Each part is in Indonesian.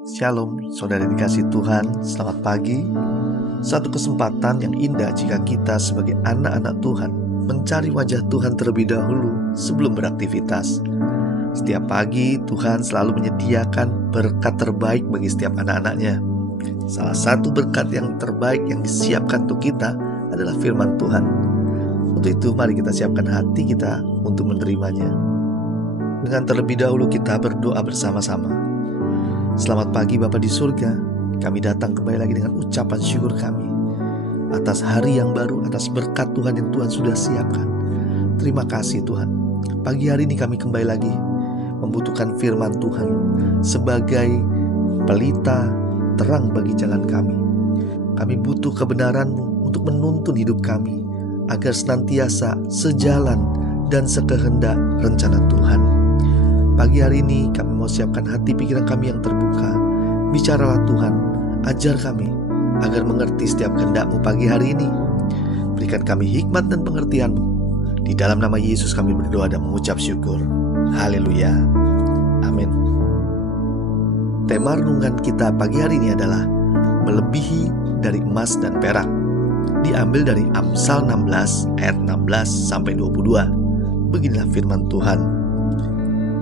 Shalom, saudara dikasih Tuhan, selamat pagi. Satu kesempatan yang indah jika kita sebagai anak-anak Tuhan mencari wajah Tuhan terlebih dahulu sebelum beraktivitas. Setiap pagi Tuhan selalu menyediakan berkat terbaik bagi setiap anak-anaknya. Salah satu berkat yang terbaik yang disiapkan untuk kita adalah firman Tuhan. Untuk itu mari kita siapkan hati kita untuk menerimanya. Dengan terlebih dahulu kita berdoa bersama-sama. Selamat pagi Bapa di surga, kami datang kembali lagi dengan ucapan syukur kami atas hari yang baru, atas berkat Tuhan yang Tuhan sudah siapkan. Terima kasih Tuhan. Pagi hari ini kami kembali lagi membutuhkan firman Tuhan sebagai pelita terang bagi jalan kami. Kami butuh kebenaran-Mu untuk menuntun hidup kami agar senantiasa sejalan dan sekehendak rencana Tuhan. Pagi hari ini kami mau siapkan hati pikiran kami yang terbuka. Bicaralah Tuhan, ajar kami agar mengerti setiap kehendak-Mu pagi hari ini. Berikan kami hikmat dan pengertian-Mu. Di dalam nama Yesus kami berdoa dan mengucap syukur. Haleluya. Amin. Tema renungan kita pagi hari ini adalah melebihi dari emas dan perak. Diambil dari Amsal 16 ayat 16 sampai 22. Beginilah firman Tuhan.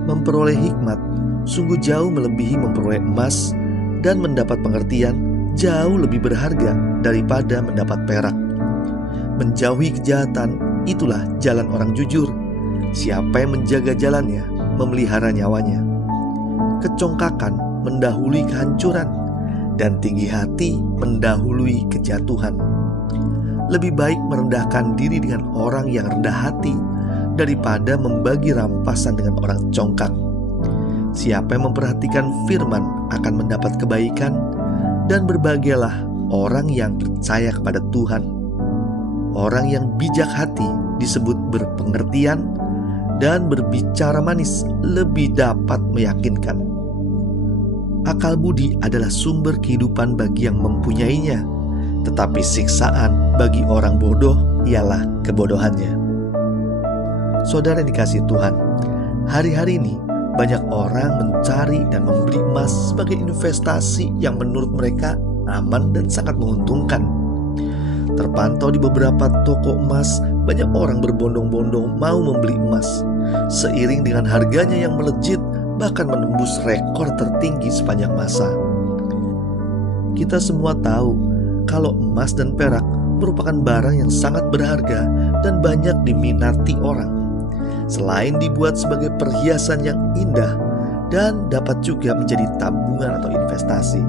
Memperoleh hikmat sungguh jauh melebihi memperoleh emas, dan mendapat pengertian jauh lebih berharga daripada mendapat perak. Menjauhi kejahatan itulah jalan orang jujur. Siapa yang menjaga jalannya memelihara nyawanya. Kecongkakan mendahului kehancuran, dan tinggi hati mendahului kejatuhan. Lebih baik merendahkan diri dengan orang yang rendah hati daripada membagi rampasan dengan orang congkak. Siapa yang memperhatikan firman akan mendapat kebaikan, dan berbahagialah orang yang percaya kepada Tuhan. Orang yang bijak hati disebut berpengertian, dan berbicara manis lebih dapat meyakinkan. Akal budi adalah sumber kehidupan bagi yang mempunyainya, tetapi siksaan bagi orang bodoh ialah kebodohannya. Saudara yang dikasihi Tuhan, hari-hari ini banyak orang mencari dan membeli emas sebagai investasi yang menurut mereka aman dan sangat menguntungkan. Terpantau di beberapa toko emas, banyak orang berbondong-bondong mau membeli emas. Seiring dengan harganya yang melejit, bahkan menembus rekor tertinggi sepanjang masa. Kita semua tahu kalau emas dan perak merupakan barang yang sangat berharga dan banyak diminati orang. Selain dibuat sebagai perhiasan yang indah dan dapat juga menjadi tabungan atau investasi.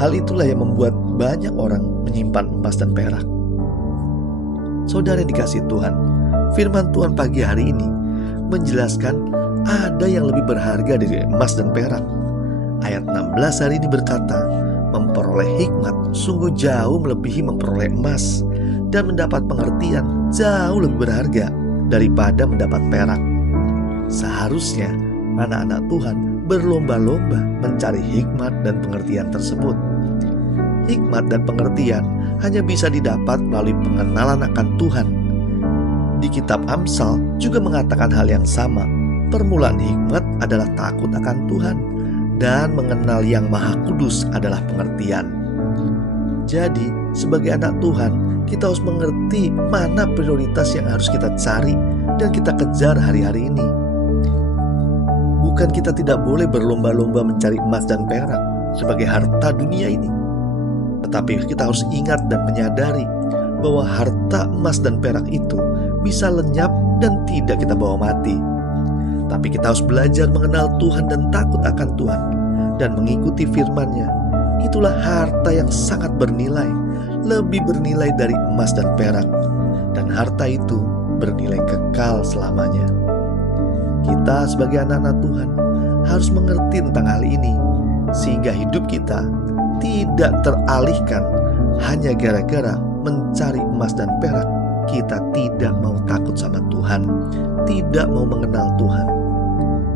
Hal itulah yang membuat banyak orang menyimpan emas dan perak. Saudara yang dikasihi Tuhan, firman Tuhan pagi hari ini menjelaskan ada yang lebih berharga dari emas dan perak. Ayat 16 hari ini berkata, memperoleh hikmat sungguh jauh melebihi memperoleh emas, dan mendapat pengertian jauh lebih berharga daripada mendapat perak. Seharusnya anak-anak Tuhan berlomba-lomba mencari hikmat dan pengertian tersebut. Hikmat dan pengertian hanya bisa didapat melalui pengenalan akan Tuhan. Di kitab Amsal juga mengatakan hal yang sama. Permulaan hikmat adalah takut akan Tuhan, dan mengenal Yang Maha Kudus adalah pengertian. Jadi, sebagai anak Tuhan, kita harus mengerti mana prioritas yang harus kita cari dan kita kejar hari-hari ini. Bukan kita tidak boleh berlomba-lomba mencari emas dan perak sebagai harta dunia ini. Tetapi kita harus ingat dan menyadari bahwa harta emas dan perak itu bisa lenyap dan tidak kita bawa mati. Tapi kita harus belajar mengenal Tuhan dan takut akan Tuhan dan mengikuti firman-Nya. Itulah harta yang sangat bernilai, lebih bernilai dari emas dan perak. Dan harta itu bernilai kekal selamanya. Kita sebagai anak-anak Tuhan harus mengerti tentang hal ini, sehingga hidup kita tidak teralihkan hanya gara-gara mencari emas dan perak. Kita tidak mau takut sama Tuhan, tidak mau mengenal Tuhan.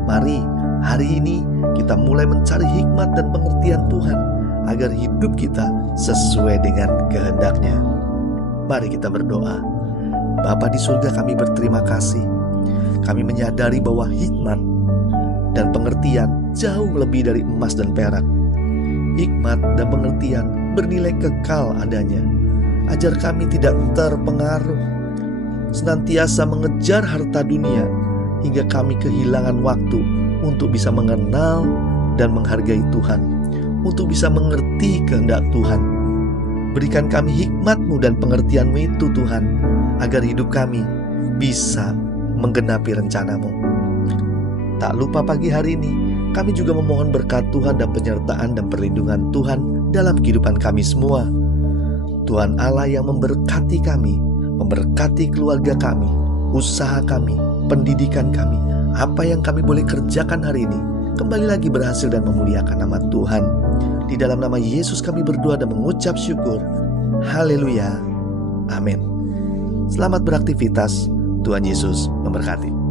Mari hari ini kita mulai mencari hikmat dan pengertian Tuhan agar hidup kita sesuai dengan kehendak-Nya. Mari kita berdoa. Bapa di surga, kami berterima kasih. Kami menyadari bahwa hikmat dan pengertian jauh lebih dari emas dan perak. hikmat, dan pengertian bernilai kekal adanya. Ajar kami tidak terpengaruh senantiasa mengejar harta dunia hingga kami kehilangan waktu untuk bisa mengenal dan menghargai Tuhan, untuk bisa mengerti kehendak Tuhan. Berikan kami hikmat-Mu dan pengertian-Mu itu Tuhan, agar hidup kami bisa menggenapi rencana-Mu. Tak lupa pagi hari ini kami juga memohon berkat Tuhan dan penyertaan dan perlindungan Tuhan dalam kehidupan kami semua. Tuhan Allah yang memberkati kami, memberkati keluarga kami, usaha kami, pendidikan kami, apa yang kami boleh kerjakan hari ini, kembali lagi berhasil dan memuliakan nama Tuhan. Di dalam nama Yesus kami berdoa dan mengucap syukur. Haleluya. Amin. Selamat beraktivitas. Tuhan Yesus memberkati.